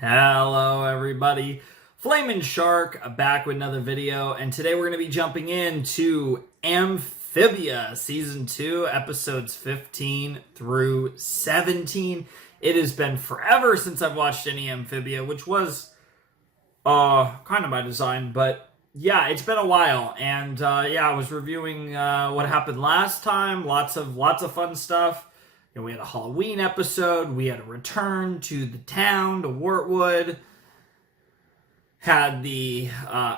Hello everybody, Flamin' Shark back with another video, and today we're going to be jumping into Amphibia Season 2, Episodes 15 through 17. It has been forever since I've watched any Amphibia, which was kind of by design, but yeah, it's been a while, and I was reviewing what happened last time, lots of fun stuff. We had a Halloween episode. We had a return to the town, to Wartwood. Had the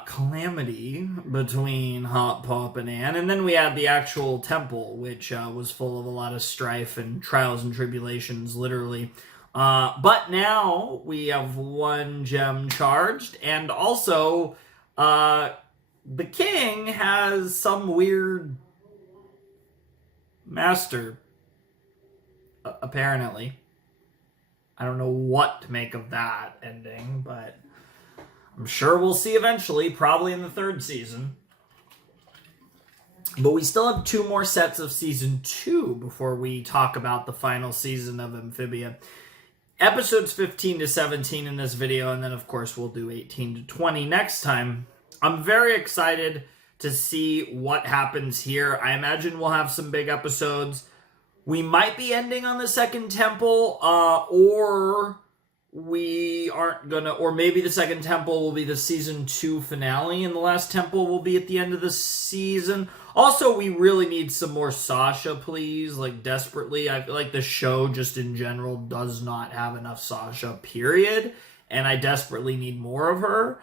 calamity between Hop, Pop, and Anne. And then we had the actual temple, which was full of a lot of strife and trials and tribulations, literally. But now we have one gem charged. And also, the king has some weird master. Apparently. I don't know what to make of that ending, but I'm sure we'll see eventually, probably in the third season. But we still have 2 more sets of Season 2 before we talk about the final season of Amphibia. Episodes 15 to 17 in this video, and then of course we'll do 18 to 20 next time. I'm very excited to see what happens here. I imagine we'll have some big episodes. We might be ending on the second temple, or we aren't gonna, or maybe the second temple will be the season 2 finale, and the last temple will be at the end of the season. Also, we really need some more Sasha, please, like desperately. I feel like the show just in general does not have enough Sasha, period, and I desperately need more of her.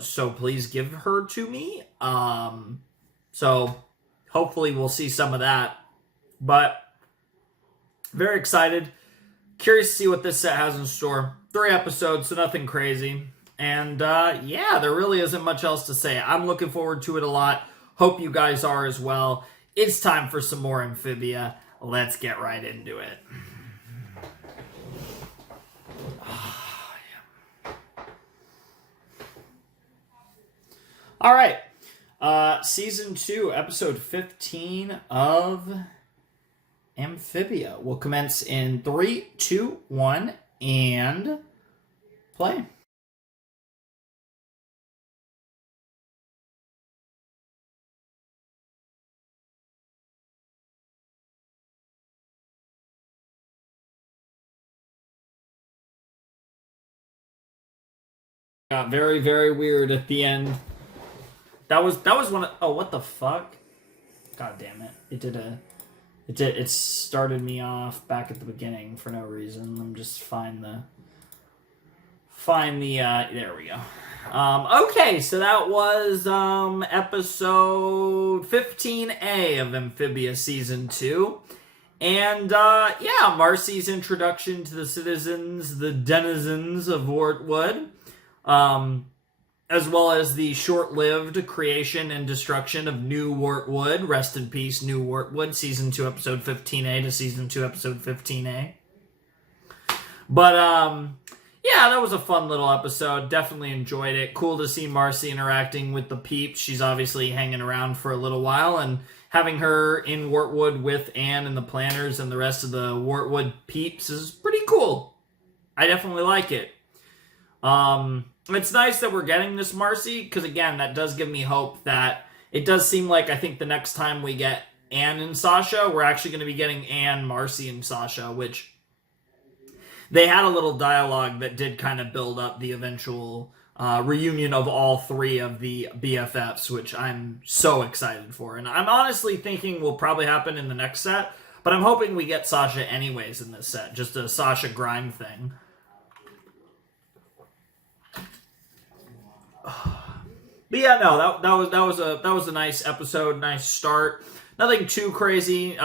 So please give her to me. So hopefully we'll see some of that. But very excited. Curious to see what this set has in store. 3 episodes, so nothing crazy. And yeah, there really isn't much else to say. I'm looking forward to it a lot. Hope you guys are as well. It's time for some more Amphibia. Let's get right into it. All right. Season 2, episode 15 of Amphibia will commence in 3, 2, 1, and play. Got very, very weird at the end. That was one of, oh, what the fuck? God damn it. It started me off back at the beginning for no reason. Let me just find the, there we go. Okay, so that was, episode 15A of Amphibia Season 2. And, yeah, Marcy's introduction to the citizens, the denizens of Wartwood, as well as the short-lived creation and destruction of New Wartwood. Rest in peace, New Wartwood. Season 2, Episode 15A to Season 2, Episode 15A. But, yeah, that was a fun little episode. Definitely enjoyed it. Cool to see Marcy interacting with the peeps. She's obviously hanging around for a little while, and having her in Wartwood with Anne and the planners and the rest of the Wartwood peeps is pretty cool. I definitely like it. It's nice that we're getting this Marcy, because again, that does give me hope that it does seem like, I think the next time we get Anne and Sasha, we're actually going to be getting Anne, Marcy, and Sasha, which they had a little dialogue that did kind of build up the eventual reunion of all 3 of the BFFs, which I'm so excited for. And I'm honestly thinking will probably happen in the next set, but I'm hoping we get Sasha anyways in this set, just a Sasha grind thing. But yeah, no, that was a nice episode, nice start. Nothing too crazy,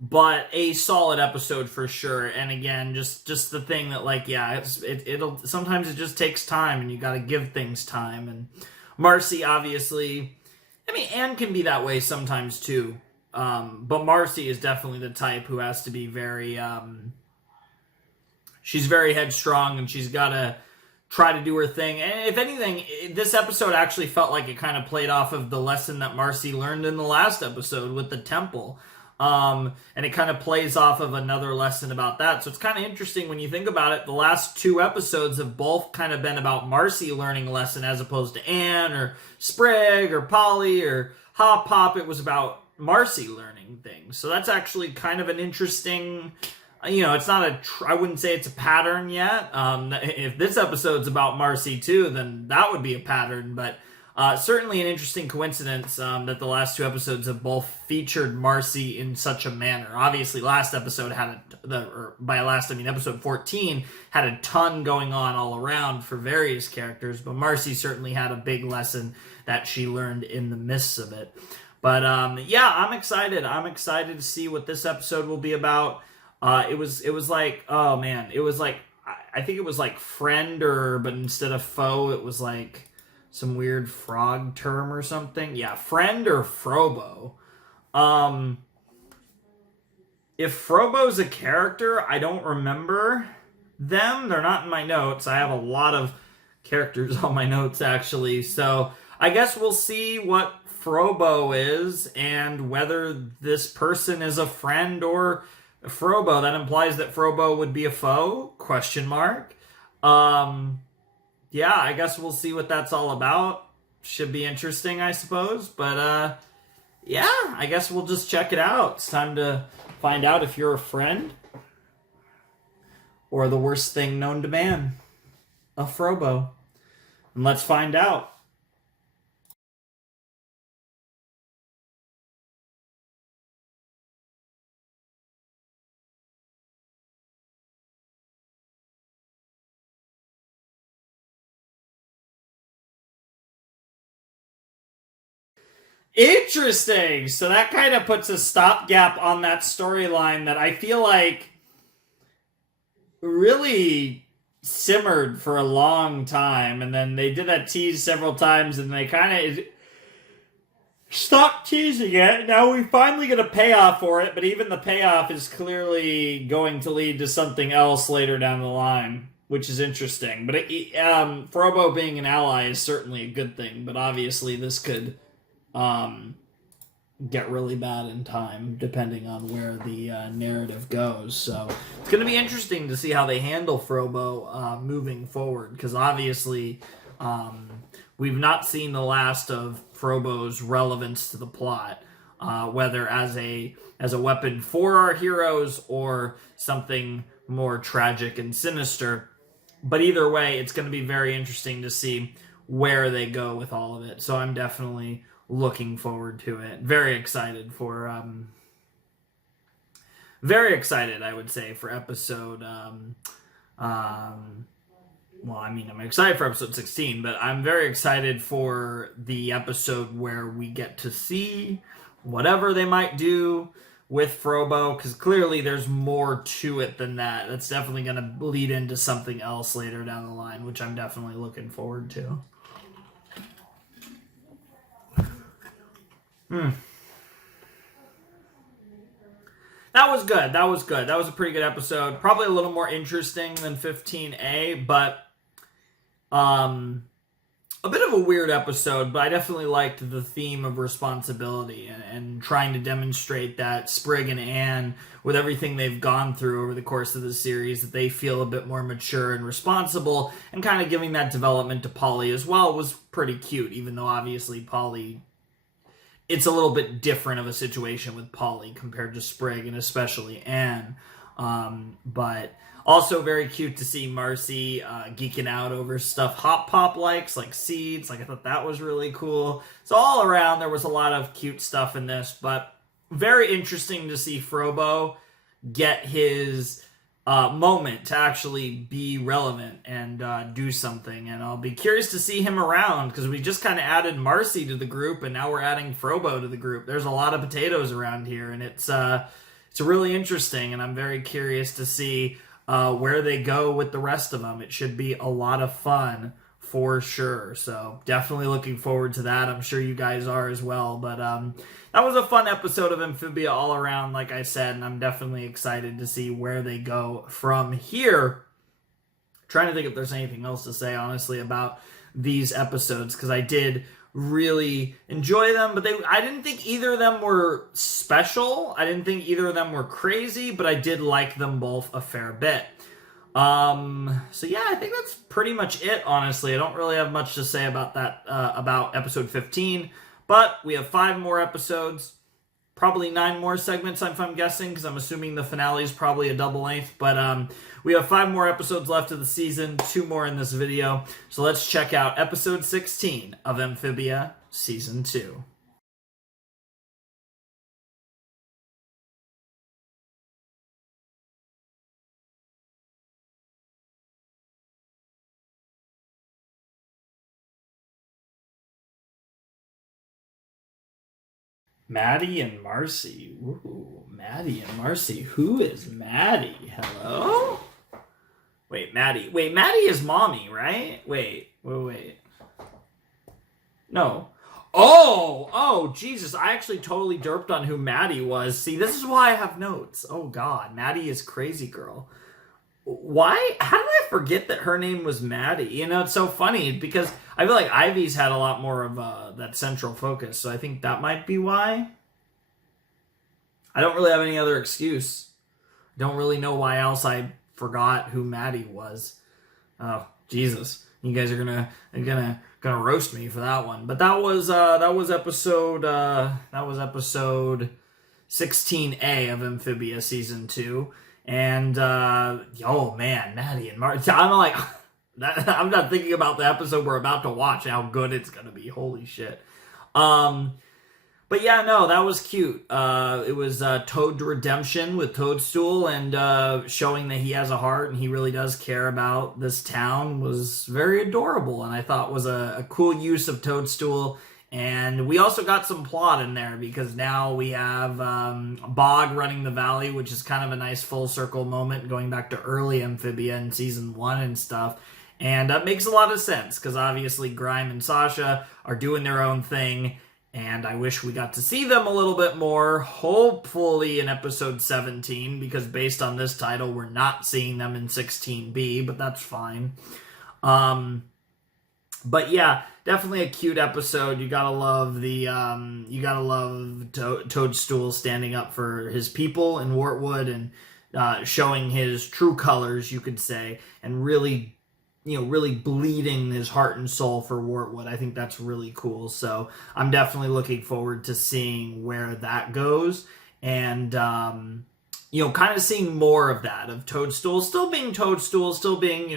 but a solid episode for sure. And again, just the thing that, like, yeah, it'll sometimes it just takes time, and you got to give things time. And Marcy, obviously, I mean, Anne can be that way sometimes too, but Marcy is definitely the type who has to be very, she's very headstrong, and she's got to try to do her thing. And if anything, this episode actually felt like it kind of played off of the lesson that Marcy learned in the last episode with the temple. And it kind of plays off of another lesson about that. So it's kind of interesting when you think about it. The last 2 episodes have both kind of been about Marcy learning a lesson as opposed to Anne or Sprig or Polly or Hop Hop. It was about Marcy learning things. So that's actually kind of an interesting, it's not I wouldn't say it's a pattern yet. If this episode's about Marcy too, then that would be a pattern. But certainly an interesting coincidence that the last 2 episodes have both featured Marcy in such a manner. Obviously, last episode episode 14 had a ton going on all around for various characters, but Marcy certainly had a big lesson that she learned in the midst of it. But I'm excited. I'm excited to see what this episode will be about. It was like, oh man, it was like, I think it was like friend but instead of foe, it was like some weird frog term or something. Yeah, friend or Frobo. If Frobo's a character, I don't remember them. They're not in my notes. I have a lot of characters on my notes, actually. So I guess we'll see what Frobo is and whether this person is a friend or Frobo. That implies that Frobo would be a foe? ? Yeah, I guess we'll see what that's all about. Should be interesting, I suppose. But, yeah, I guess we'll just check it out. It's time to find out if you're a friend or the worst thing known to man, a Frobo. And let's find out. Interesting. So that kind of puts a stopgap on that storyline that I feel like really simmered for a long time. And then they did that tease several times and they kind of stopped teasing it. Now we finally get a payoff for it, but even the payoff is clearly going to lead to something else later down the line, which is interesting. But Frobo being an ally is certainly a good thing, but obviously this could get really bad in time, depending on where the narrative goes. So it's going to be interesting to see how they handle Frobo moving forward, because obviously we've not seen the last of Frobo's relevance to the plot, whether as a weapon for our heroes or something more tragic and sinister. But either way, it's going to be very interesting to see where they go with all of it. So I'm definitely looking forward to it. Very excited, I would say, for episode I'm excited for episode 16, but I'm very excited for the episode where we get to see whatever they might do with Frobo, because clearly there's more to it than that. That's definitely going to lead into something else later down the line, which I'm definitely looking forward to. That was good. That was a pretty good episode. Probably a little more interesting than 15A, but a bit of a weird episode, but I definitely liked the theme of responsibility and trying to demonstrate that Sprig and Anne, with everything they've gone through over the course of the series, that they feel a bit more mature and responsible, and kind of giving that development to Polly as well was pretty cute, even though obviously Polly, it's a little bit different of a situation with Polly compared to Sprig and especially Anne. But also very cute to see Marcy geeking out over stuff Hop Pop likes, like seeds. Like, I thought that was really cool. So all around, there was a lot of cute stuff in this, but very interesting to see Frobo get his moment to actually be relevant and do something. And I'll be curious to see him around, because we just kind of added Marcy to the group, and now we're adding Frobo to the group. There's a lot of potatoes around here, and it's really interesting, and I'm very curious to see where they go with the rest of them. It should be a lot of fun for sure. So definitely looking forward to that. I'm sure you guys are as well. But that was a fun episode of Amphibia all around, like I said, and I'm definitely excited to see where they go from here. trying to think if there's anything else to say, honestly, about these episodes, because I did really enjoy them, but I didn't think either of them were special. I didn't think either of them were crazy, but I did like them both a fair bit. So yeah, I think that's pretty much it, honestly. I don't really have much to say about that, about episode 15, but we have 5 more episodes, probably 9 more segments, if I'm guessing, because I'm assuming the finale is probably a double length, but we have 5 more episodes left of the season, 2 more in this video, so let's check out episode 16 of Amphibia Season 2. Maddie and Marcy. Ooh, Maddie and Marcy. Who is Maddie? Hello? Wait, Maddie. Wait, Maddie is mommy, right? Wait. No. Oh, Jesus. I actually totally derped on who Maddie was. See, this is why I have notes. Oh, God. Maddie is crazy girl. Why? How did I forget that her name was Maddie? You know, it's so funny because I feel like Ivy's had a lot more of that central focus, so I think that might be why. I don't really have any other excuse. I don't really know why else I forgot who Maddie was. Oh, Jesus. You guys are gonna roast me for that one. But that was episode 16A of Amphibia Season 2. And, oh man, Maddie and Marcy. I'm like, I'm not thinking about the episode we're about to watch and how good it's gonna be. Holy shit. But yeah, no, that was cute. It was Toad Redemption with Toadstool, and showing that he has a heart and he really does care about this town was very adorable, and I thought was a cool use of Toadstool. And we also got some plot in there because now we have Bog running the valley, which is kind of a nice full circle moment going back to early Amphibia in season 1 and stuff. And that makes a lot of sense because obviously Grime and Sasha are doing their own thing. And I wish we got to see them a little bit more, hopefully in episode 17, because based on this title, we're not seeing them in 16B, but that's fine. But yeah, definitely a cute episode. You gotta love Toadstool standing up for his people in Wartwood and showing his true colors, you could say, and really bleeding his heart and soul for Wartwood. I think that's really cool. So I'm definitely looking forward to seeing where that goes, and kind of seeing more of that, of Toadstool still being Toadstool, still being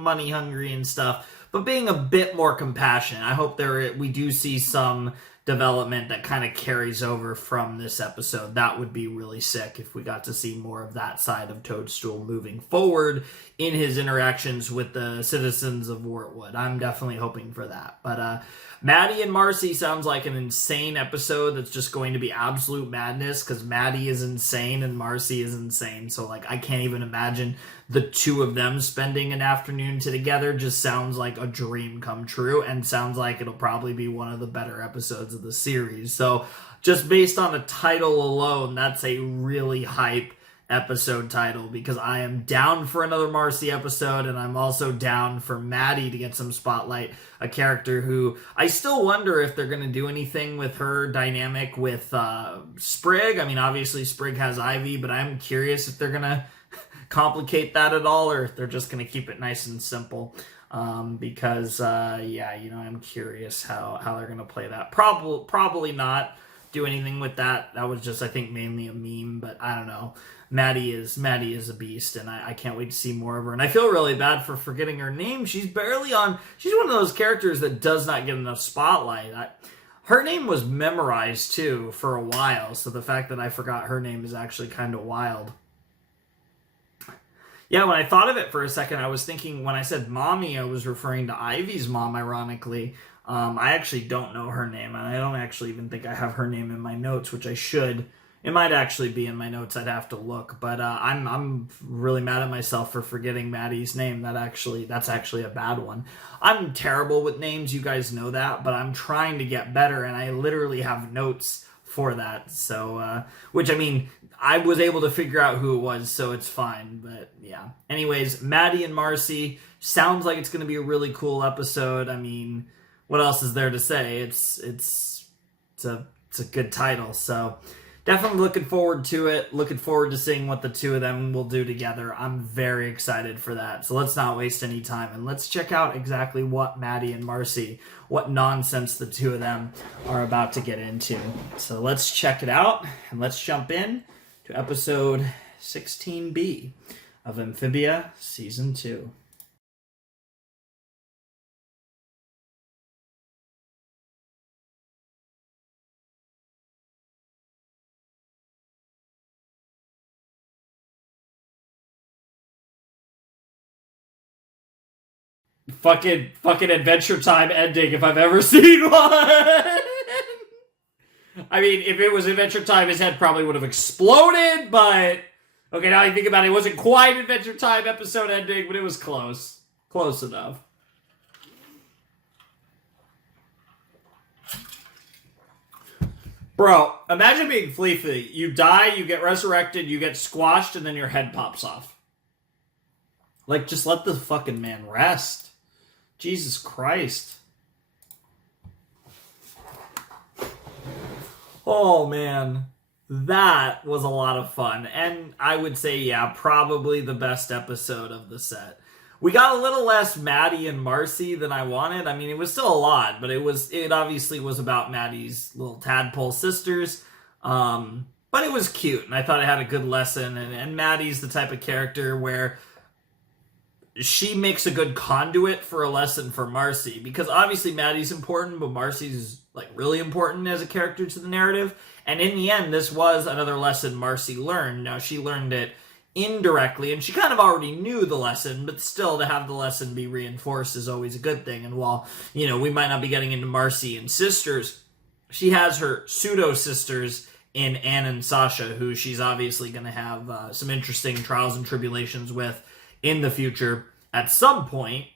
money hungry and stuff, but being a bit more compassionate. I hope we do see some development that kind of carries over from this episode. That would be really sick if we got to see more of that side of Toadstool moving forward in his interactions with the citizens of Wartwood. I'm definitely hoping for that. But Maddie and Marcy sounds like an insane episode that's just going to be absolute madness because Maddie is insane and Marcy is insane. So I can't even imagine the two of them spending an afternoon together. Just sounds like a dream come true and sounds like it'll probably be one of the better episodes of the series. So just based on the title alone, that's a really hype episode title because I am down for another Marcy episode, and I'm also down for Maddie to get some spotlight, a character who I still wonder if they're going to do anything with her dynamic with Sprig. I mean, obviously Sprig has Ivy, but I'm curious if they're going to complicate that at all or if they're just going to keep it nice and simple. Because I'm curious how they're going to play that. Probably not do anything with that. That was just, I think, mainly a meme, but I don't know. Maddie is a beast, and I can't wait to see more of her. And I feel really bad for forgetting her name. She's barely on. She's one of those characters that does not get enough spotlight. Her name was memorized, too, for a while, so the fact that I forgot her name is actually kind of wild. Yeah, when I thought of it for a second, I was thinking, when I said mommy, I was referring to Ivy's mom, ironically. I actually don't know her name, and I don't actually even think I have her name in my notes, which I should. It might actually be in my notes. I'd have to look, but I'm really mad at myself for forgetting Maddie's name. That's actually a bad one. I'm terrible with names, you guys know that, but I'm trying to get better, and I literally have notes for that. So, which I mean, I was able to figure out who it was, so it's fine. But yeah. Anyways, Maddie and Marcy Sounds like it's going to be a really cool episode. I mean, what else is there to say? It's a good title. So definitely looking forward to it. Looking forward to seeing what the two of them will do together. I'm very excited for that. So let's not waste any time and let's check out exactly what Maddie and Marcy, what nonsense the two of them are about to get into. So let's check it out and let's jump in to episode 16B of Amphibia Season 2. Fucking Adventure Time ending if I've ever seen one. I mean, if it was Adventure Time, his head probably would have exploded, but okay, now I think about it, it wasn't quite Adventure Time episode ending, but it was close. Close enough. Bro, imagine being Fleefy. You die, you get resurrected, you get squashed, and then your head pops off. Like, just let the fucking man rest. Jesus Christ. Oh, man. That was a lot of fun. And I would say, yeah, probably the best episode of the set. We got a little less Maddie and Marcy than I wanted. I mean, it was still a lot, but it obviously was about Maddie's little tadpole sisters. But it was cute, and I thought it had a good lesson. And Maddie's the type of character where she makes a good conduit for a lesson for Marcy, because obviously Maddie's important, but Marcy's like really important as a character to the narrative. And in the end, this was another lesson Marcy learned. Now, she learned it indirectly, and she kind of already knew the lesson, but still to have the lesson be reinforced is always a good thing. And while, you know, we might not be getting into Marcy and sisters, she has her pseudo-sisters in Anne and Sasha, who she's obviously going to have some interesting trials and tribulations with in the future at some point,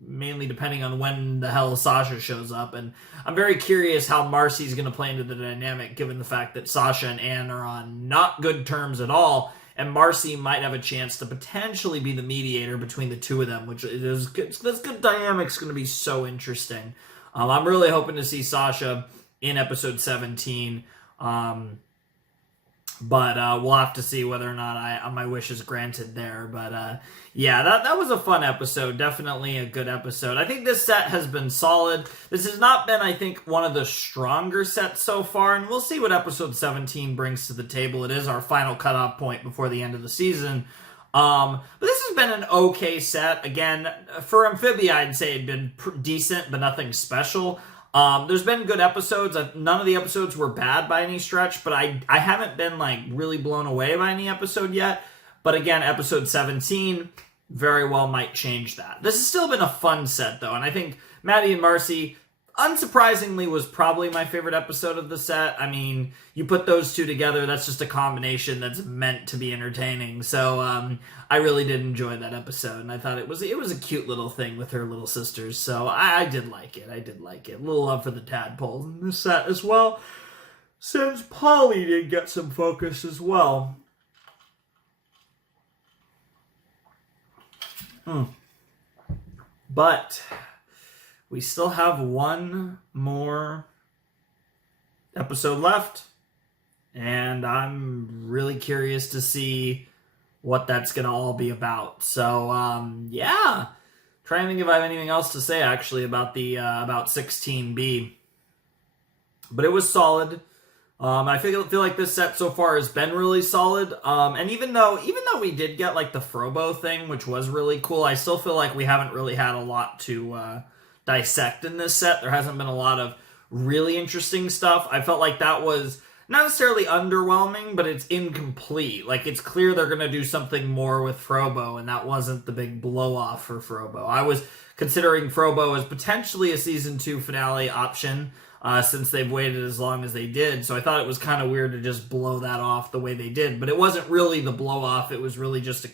mainly depending on when the hell Sasha shows up. And I'm very curious how Marcy's going to play into the dynamic, given the fact that Sasha and Anne are on not good terms at all, and Marcy might have a chance to potentially be the mediator between the two of them, which is good. This good dynamic's going to be so interesting. I'm really hoping to see Sasha in episode 17. But we'll have to see whether or not my wish is granted there. But yeah, that was a fun episode. Definitely a good episode. I think this set has been solid. This has not been, I think, one of the stronger sets so far. And we'll see what episode 17 brings to the table. It is our final cutoff point before the end of the season. But this has been an okay set. Again, for Amphibia, I'd say it'd been decent, but nothing special. There's been good episodes. None of the episodes were bad by any stretch, but I haven't been like really blown away by any episode yet. But again, episode 17 very well might change that. This has still been a fun set though, and I think Maddie and Marcy, unsurprisingly, was probably my favorite episode of the set. I mean, you put those two together, that's just a combination that's meant to be entertaining. So I really did enjoy that episode, and I thought it was a cute little thing with her little sisters. So I did like it. A little love for the tadpoles in this set as well, since Polly did get some focus as well. But we still have one more episode left, and I'm really curious to see what that's going to all be about. So, yeah. Trying to think if I have anything else to say, actually, about the about 16B. But it was solid. I feel like this set so far has been really solid. And even though we did get like the Frobo thing, which was really cool, I still feel like we haven't really had a lot to dissect in this set. There hasn't been a lot of really interesting stuff. I felt like that was not necessarily underwhelming, but it's incomplete. Like, it's clear they're going to do something more with Frobo, and that wasn't the big blow-off for Frobo. I was considering Frobo as potentially a Season 2 finale option, since they've waited as long as they did, so I thought it was kind of weird to just blow that off the way they did. But it wasn't really the blow-off, it was really just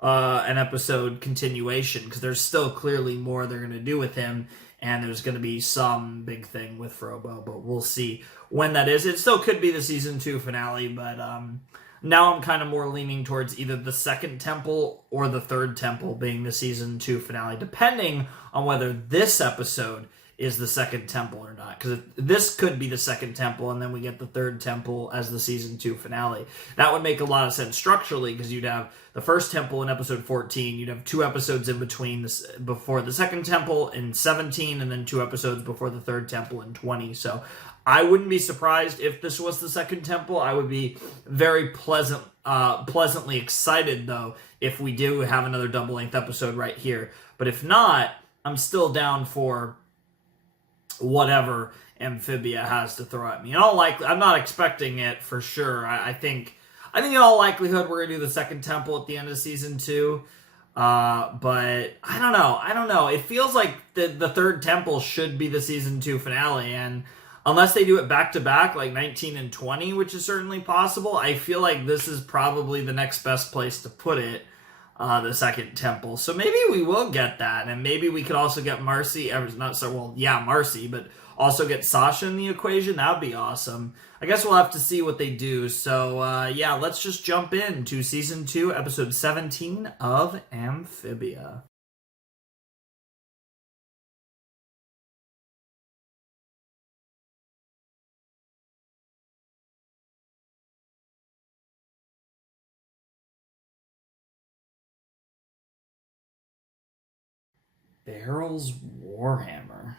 an episode continuation, because there's still clearly more they're going to do with him, and there's going to be some big thing with Frobo, but we'll see when that is. It still could be the Season 2 finale, but Now I'm kind of more leaning towards either the second temple or the third temple being the season 2 finale, depending on whether this episode is the second temple or not. Because this could be the second temple, and then we get the third temple as the season 2 finale. That would make a lot of sense structurally, because you'd have the first temple in episode 14, you'd have 2 episodes in between before the second temple in 17, and then 2 episodes before the third temple in 20. So I wouldn't be surprised if this was the second temple. I would be very pleasantly excited, though, if we do have another double-length episode right here. But if not, I'm still down for whatever Amphibia has to throw at me. I'm not expecting it for sure. I think in all likelihood we're gonna do the second temple at the end of season 2. But I don't know. It feels like the third temple should be the season 2 finale, and unless they do it back to back, like 19 and 20, which is certainly possible, I feel like this is probably the next best place to put it. The second temple. So maybe we will get that, and maybe we could also get Marcy, Marcy, but also get Sasha in the equation. That would be awesome. I guess we'll have to see what they do. So, let's just jump into Season 2, Episode 17 of Amphibia. Barrel's Warhammer.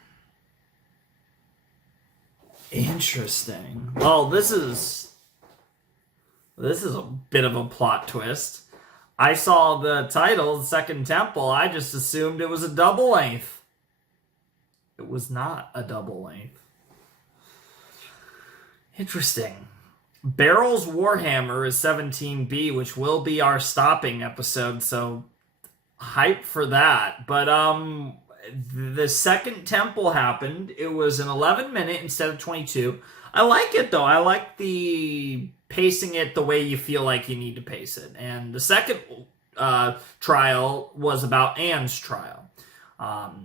Interesting. Well, this is a bit of a plot twist. I saw the title, Second Temple. I just assumed it was a double length. It was not a double length. Interesting. Barrel's Warhammer is 17B, which will be our stopping episode, so hype for that. But the second temple happened. It was an 11-minute instead of 22. I like it, though. I like the pacing it the way you feel like you need to pace it. And the second trial was about Anne's trial.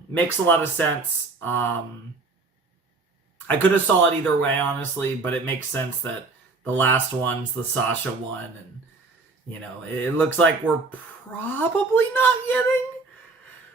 Makes a lot of sense. I could have saw it either way, honestly, but it makes sense that the last one's the Sasha one, and it looks like we're probably not getting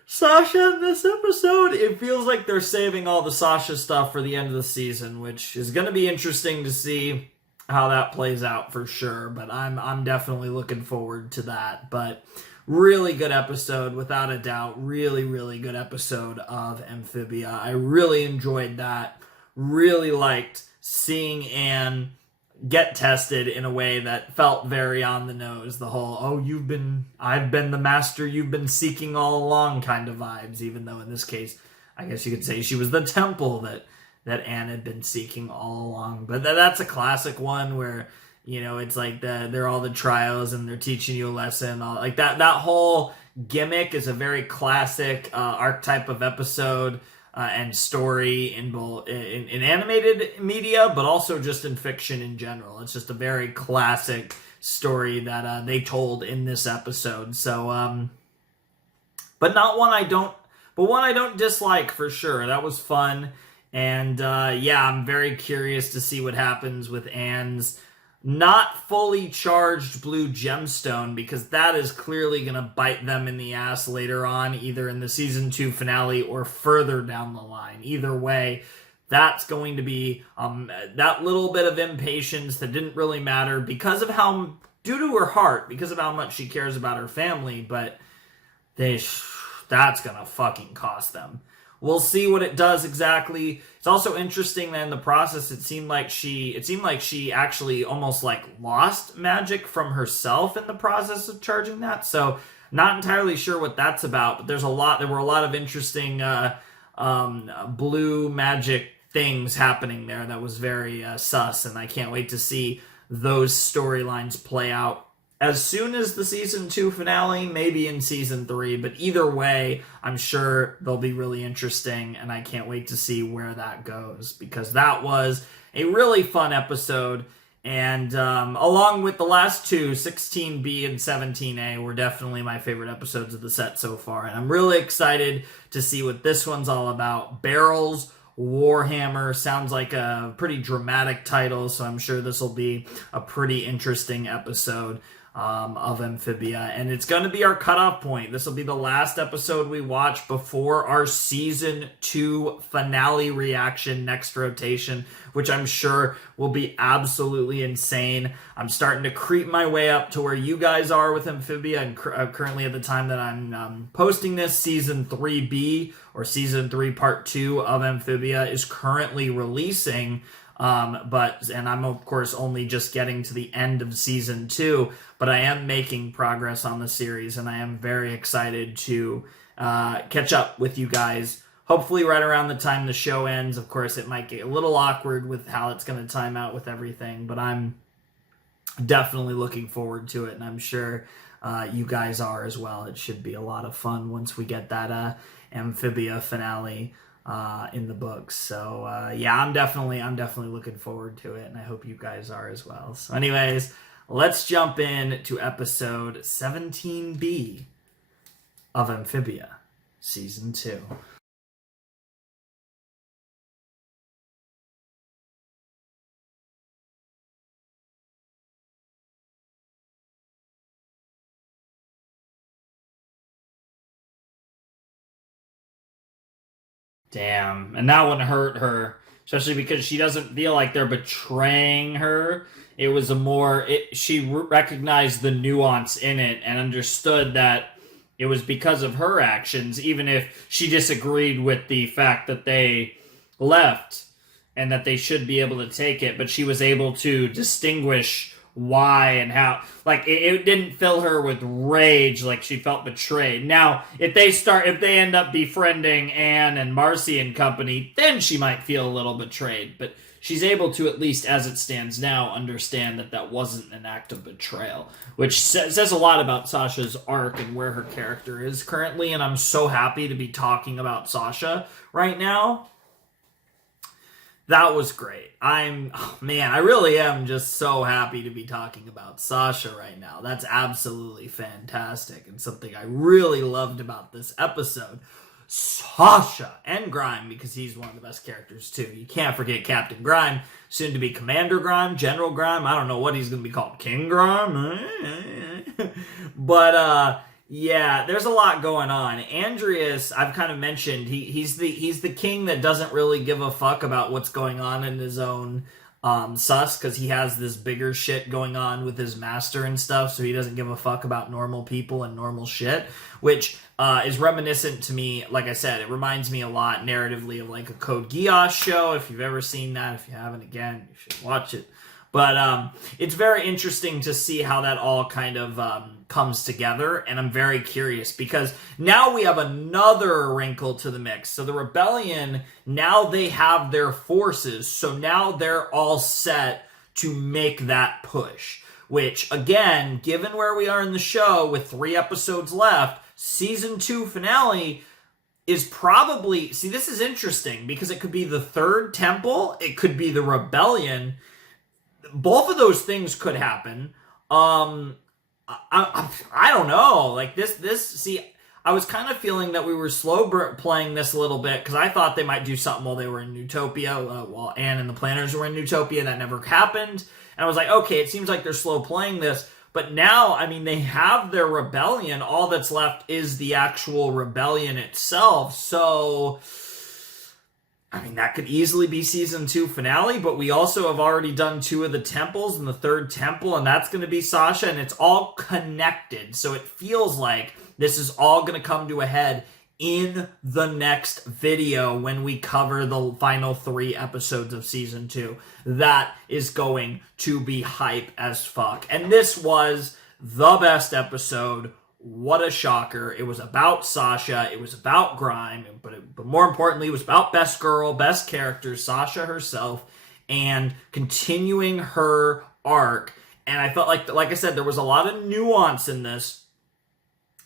Sasha in this episode. It feels like they're saving all the Sasha stuff for the end of the season, which is going to be interesting to see how that plays out for sure. But I'm definitely looking forward to that. But really good episode, without a doubt. Really, really good episode of Amphibia. I really enjoyed that. Really liked seeing Anne get tested in a way that felt very on the nose. The whole, I've been the master you've been seeking all along kind of vibes, even though in this case, I guess you could say she was the temple that Anne had been seeking all along. But that's a classic one where, it's like they're all the trials and they're teaching you a lesson. Like that whole gimmick is a very classic archetype of episode and story in both in animated media, but also just in fiction in general. It's just a very classic story that they told in this episode. So, but one I don't dislike for sure. That was fun, and I'm very curious to see what happens with Anne's not fully charged blue gemstone, because that is clearly going to bite them in the ass later on, either in the season 2 finale or further down the line. Either way, that's going to be that little bit of impatience that didn't really matter due to her heart, because of how much she cares about her family, but that's going to fucking cost them. We'll see what it does exactly. It's also interesting that in the process, it seemed like she actually almost like lost magic from herself in the process of charging that. So not entirely sure what that's about, but there were a lot of interesting blue magic things happening there that was very sus, and I can't wait to see those storylines play out as soon as the season 2 finale, maybe in season 3, but either way, I'm sure they'll be really interesting, and I can't wait to see where that goes, because that was a really fun episode, and along with the last two, 16B and 17A, were definitely my favorite episodes of the set so far, and I'm really excited to see what this one's all about. Barrel's Warhammer. Sounds like a pretty dramatic title, so I'm sure this will be a pretty interesting episode of Amphibia. And it's going to be our cutoff point. This will be the last episode we watch before our Season 2 finale reaction next rotation, which I'm sure will be absolutely insane. I'm starting to creep my way up to where you guys are with Amphibia, and currently at the time that I'm posting this, Season 3B, or Season 3 Part 2 of Amphibia, is currently releasing. And I'm of course only just getting to the end of Season 2, but I am making progress on the series, and I am very excited to catch up with you guys. Hopefully right around the time the show ends. Of course, it might get a little awkward with how it's going to time out with everything, but I'm definitely looking forward to it, and I'm sure you guys are as well. It should be a lot of fun once we get that Amphibia finale in the books. So yeah, I'm definitely looking forward to it, and I hope you guys are as well. So anyways, let's jump in to episode 17B of Amphibia Season 2. Damn. And that one hurt her, especially because she doesn't feel like they're betraying her. It was she recognized the nuance in it and understood that it was because of her actions, even if she disagreed with the fact that they left and that they should be able to take it. But she was able to distinguish why and how. Like, it didn't fill her with rage like she felt betrayed. Now, if they end up befriending Anne and Marcy and company, then she might feel a little betrayed. But she's able to, at least as it stands now, understand that that wasn't an act of betrayal, which says a lot about Sasha's arc and where her character is currently. And I'm so happy to be talking about Sasha right now. That was great. I really am just so happy to be talking about Sasha right now. That's absolutely fantastic, and something I really loved about this episode. Sasha and Grime, because he's one of the best characters too. You can't forget Captain Grime, soon to be Commander Grime, General Grime. I don't know what he's going to be called, King Grime? But yeah, there's a lot going on. Andreas, I've kind of mentioned, he's the king that doesn't really give a fuck about what's going on in his own sus, because he has this bigger shit going on with his master and stuff, so he doesn't give a fuck about normal people and normal shit, which is reminiscent to me. Like I said, it reminds me a lot narratively of like a Code Geass show. If you've ever seen that, if you haven't, again, you should watch it. But it's very interesting to see how that all kind of comes together, and I'm very curious because now we have another wrinkle to the mix. So the rebellion, now they have their forces, so now they're all set to make that push, which, again, given where we are in the show with 3 episodes left, Season 2 finale is probably... See, this is interesting because it could be the Third Temple, it could be the rebellion. Both of those things could happen. I don't know. Like this. See, I was kind of feeling that we were slow playing this a little bit because I thought they might do something while they were in Utopia, while Anne and the planners were in Utopia. That never happened, and I was like, okay, it seems like they're slow playing this. But now, I mean, they have their rebellion. All that's left is the actual rebellion itself. So, I mean, that could easily be Season 2 finale, but we also have already done 2 of the temples and the third temple, and that's going to be Sasha, and it's all connected. So it feels like this is all going to come to a head in the next video when we cover the final 3 episodes of Season 2. That is going to be hype as fuck. And this was the best episode. What a shocker. It was about Sasha. It was about Grime. But more importantly, it was about best girl, best character, Sasha herself, and continuing her arc. And I felt like I said, there was a lot of nuance in this.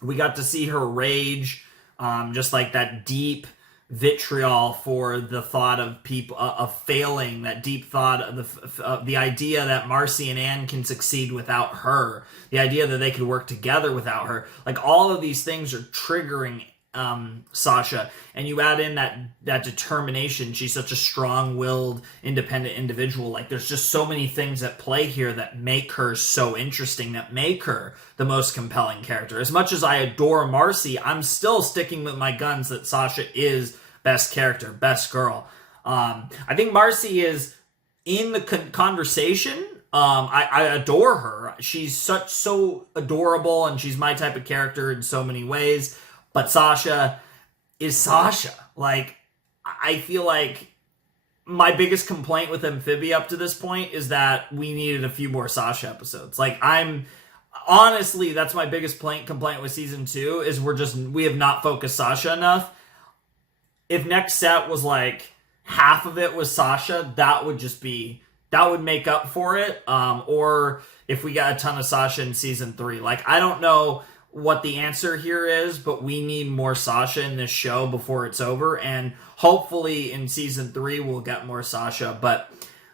We got to see her rage, just like that deep vitriol for the thought of people of failing, that deep thought of the idea that Marcy and Anne can succeed without her, the idea that they could work together without her. Like, all of these things are triggering Sasha, and you add in that determination. She's such a strong-willed, independent individual. Like, there's just so many things at play here that make her so interesting, that make her the most compelling character. As much as I adore Marcy, I'm still sticking with my guns that Sasha is best character, best girl. I think Marcy is in the conversation. I adore her. She's so adorable, and she's my type of character in so many ways. But Sasha is Sasha. Like, I feel like my biggest complaint with Amphibia up to this point is that we needed a few more Sasha episodes. Like, honestly, that's my biggest complaint with season 2 is we have not focused Sasha enough. If next set was like half of it was Sasha, that would make up for it. Or if we got a ton of Sasha in season 3, like, I don't know what the answer here is, but we need more Sasha in this show before it's over, and hopefully in season 3 we'll get more Sasha. But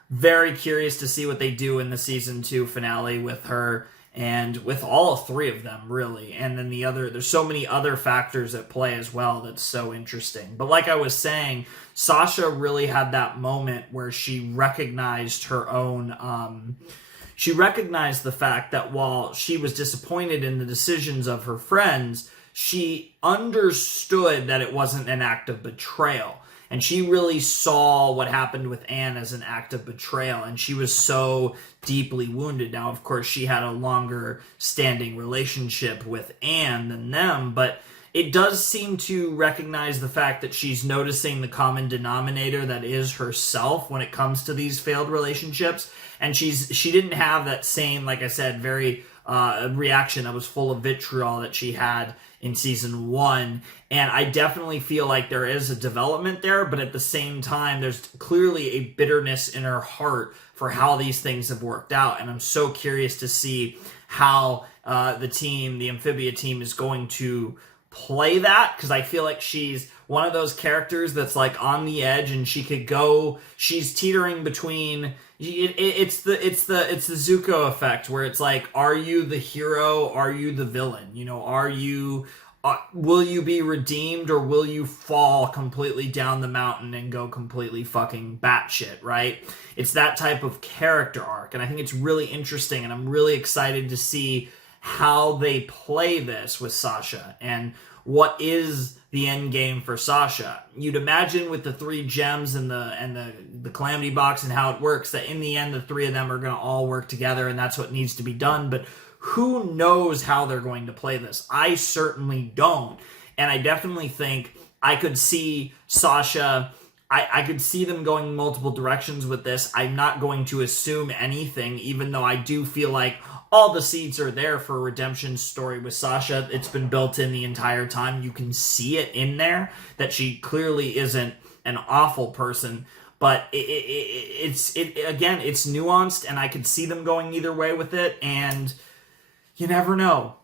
very curious to see what they do in the season 2 finale with her and with all three of them, really. And then there's so many other factors at play as well that's so interesting. But like I was saying, Sasha really had that moment where she recognized her own she recognized the fact that while she was disappointed in the decisions of her friends, she understood that it wasn't an act of betrayal. And she really saw what happened with Anne as an act of betrayal. And she was so deeply wounded. Now, of course, she had a longer standing relationship with Anne than them, but it does seem to recognize the fact that she's noticing the common denominator that is herself when it comes to these failed relationships. And she didn't have that same, like I said, very reaction that was full of vitriol that she had in season 1. And I definitely feel like there is a development there, but at the same time, there's clearly a bitterness in her heart for how these things have worked out. And I'm so curious to see how the Amphibia team, is going to play that, because I feel like she's one of those characters that's like on the edge, and she's teetering between. It's the Zuko effect, where it's like, are you the hero? Are you the villain? You know, will you be redeemed, or will you fall completely down the mountain and go completely fucking batshit, right? It's that type of character arc, and I think it's really interesting, and I'm really excited to see how they play this with Sasha, and what is the end game for Sasha. You'd imagine with the 3 gems and the calamity box and how it works, that in the end the 3 of them are going to all work together, and that's what needs to be done. But who knows how they're going to play this? I certainly don't. And I definitely think I could see Sasha, I could see them going multiple directions with this. I'm not going to assume anything, even though I do feel like all the seeds are there for a redemption story with Sasha. It's been built in the entire time. You can see it in there, that she clearly isn't an awful person. But it's nuanced, and I could see them going either way with it, and you never know.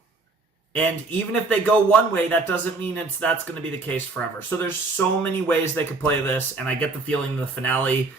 And even if they go one way, that doesn't mean that's going to be the case forever. So there's so many ways they could play this, and I get the feeling the finale,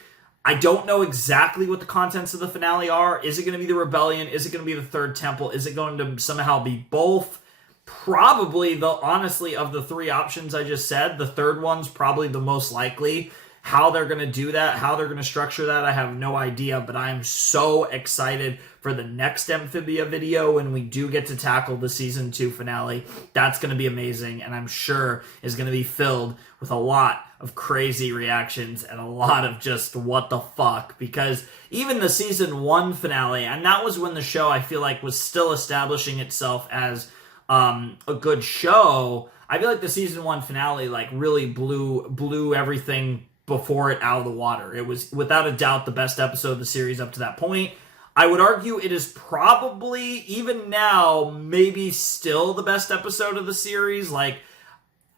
I don't know exactly what the contents of the finale are. Is it going to be the rebellion? Is it going to be the third temple? Is it going to somehow be both? Probably, honestly, of the 3 options I just said, the third one's probably the most likely. How they're going to do that, how they're going to structure that, I have no idea, but I'm so excited for the next Amphibia video when we do get to tackle the season 2 finale. That's going to be amazing, and I'm sure is going to be filled with a lot of crazy reactions and a lot of just what the fuck, because even the season 1 finale, and that was when the show, I feel like, was still establishing itself as a good show. I feel like the season 1 finale like really blew everything before it out of the water. It was without a doubt the best episode of the series up to that point. I would argue it is probably, even now, maybe still the best episode of the series. Like,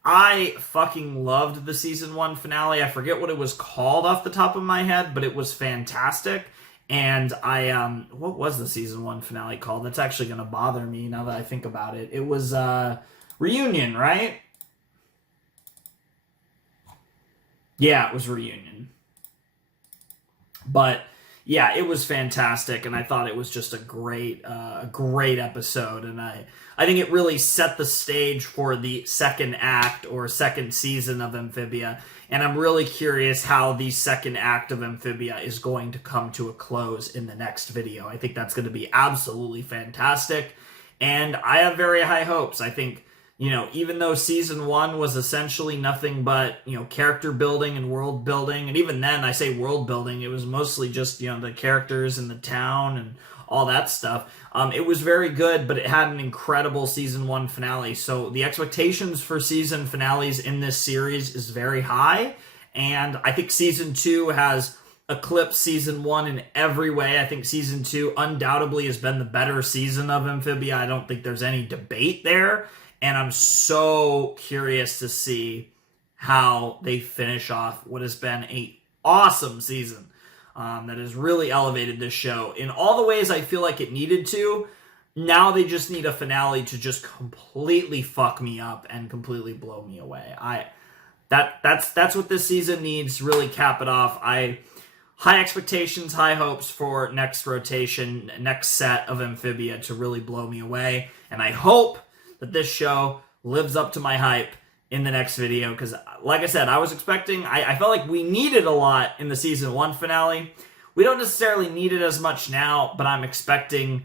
I fucking loved the season 1 finale. I forget what it was called off the top of my head, but it was fantastic. And what was the season 1 finale called? That's actually going to bother me now that I think about it. It was Reunion, right? Yeah, it was Reunion. But yeah, it was fantastic, and I thought it was just a great episode, and I think it really set the stage for the second act or second season of Amphibia, and I'm really curious how the second act of Amphibia is going to come to a close in the next video. I think that's going to be absolutely fantastic, and I have very high hopes. I think, even though season 1 was essentially nothing but, character building and world building, and even then I say world building, it was mostly just, the characters and the town and all that stuff. It was very good, but it had an incredible season 1 finale. So the expectations for season finales in this series is very high, and I think season 2 has eclipsed season 1 in every way. I think season 2 undoubtedly has been the better season of Amphibia. I don't think there's any debate there. And I'm so curious to see how they finish off what has been an awesome season that has really elevated this show in all the ways I feel like it needed to. Now they just need a finale to just completely fuck me up and completely blow me away. That's what this season needs to really cap it off. High expectations, high hopes for next rotation, next set of Amphibia to really blow me away. And I hope that this show lives up to my hype in the next video, because like I said, I was expecting, I felt like we needed a lot in the season 1 finale. We don't necessarily need it as much now, but I'm expecting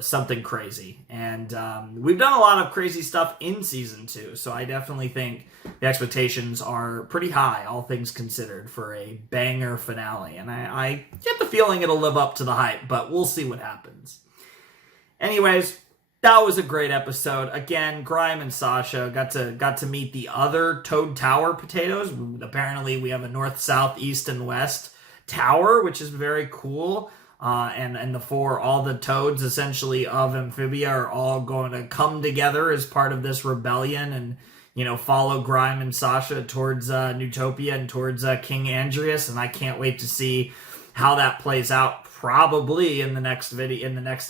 something crazy. And we've done a lot of crazy stuff in season 2, so I definitely think the expectations are pretty high, all things considered, for a banger finale. And I get the feeling it'll live up to the hype, but we'll see what happens. Anyways, that was a great episode. Again, Grime and Sasha got to meet the other Toad Tower potatoes. Apparently, we have a north, south, east, and west tower, which is very cool. And all the toads essentially of Amphibia are all going to come together as part of this rebellion and follow Grime and Sasha towards Newtopia and towards King Andreas. And I can't wait to see how that plays out, probably in the next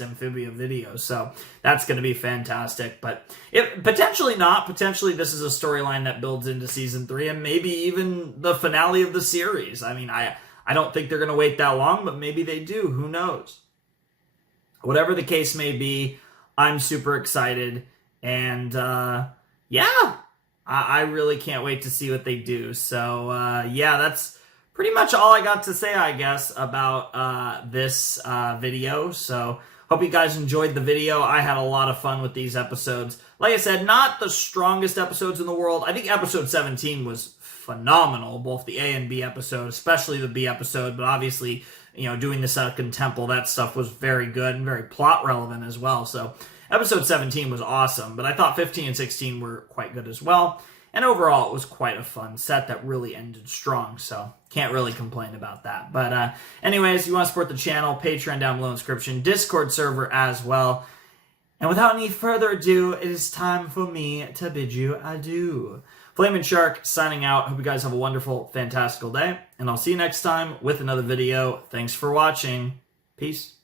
Amphibia video. So that's going to be fantastic. But potentially not. Potentially this is a storyline that builds into season 3 and maybe even the finale of the series. I mean, I don't think they're going to wait that long, but maybe they do. Who knows? Whatever the case may be, I'm super excited. And I really can't wait to see what they do. So that's pretty much all I got to say, I guess, about this video. So hope you guys enjoyed the video. I had a lot of fun with these episodes. Like I said, not the strongest episodes in the world. I think episode 17 was phenomenal, both the A and B episode, especially the B episode, but obviously, doing the Second Temple, that stuff was very good and very plot relevant as well. So episode 17 was awesome, but I thought 15 and 16 were quite good as well. And overall, it was quite a fun set that really ended strong, so can't really complain about that. But anyways, you want to support the channel, Patreon down below in the description, Discord server as well. And without any further ado, it is time for me to bid you adieu. Flamin' Shark signing out. Hope you guys have a wonderful, fantastical day, and I'll see you next time with another video. Thanks for watching. Peace.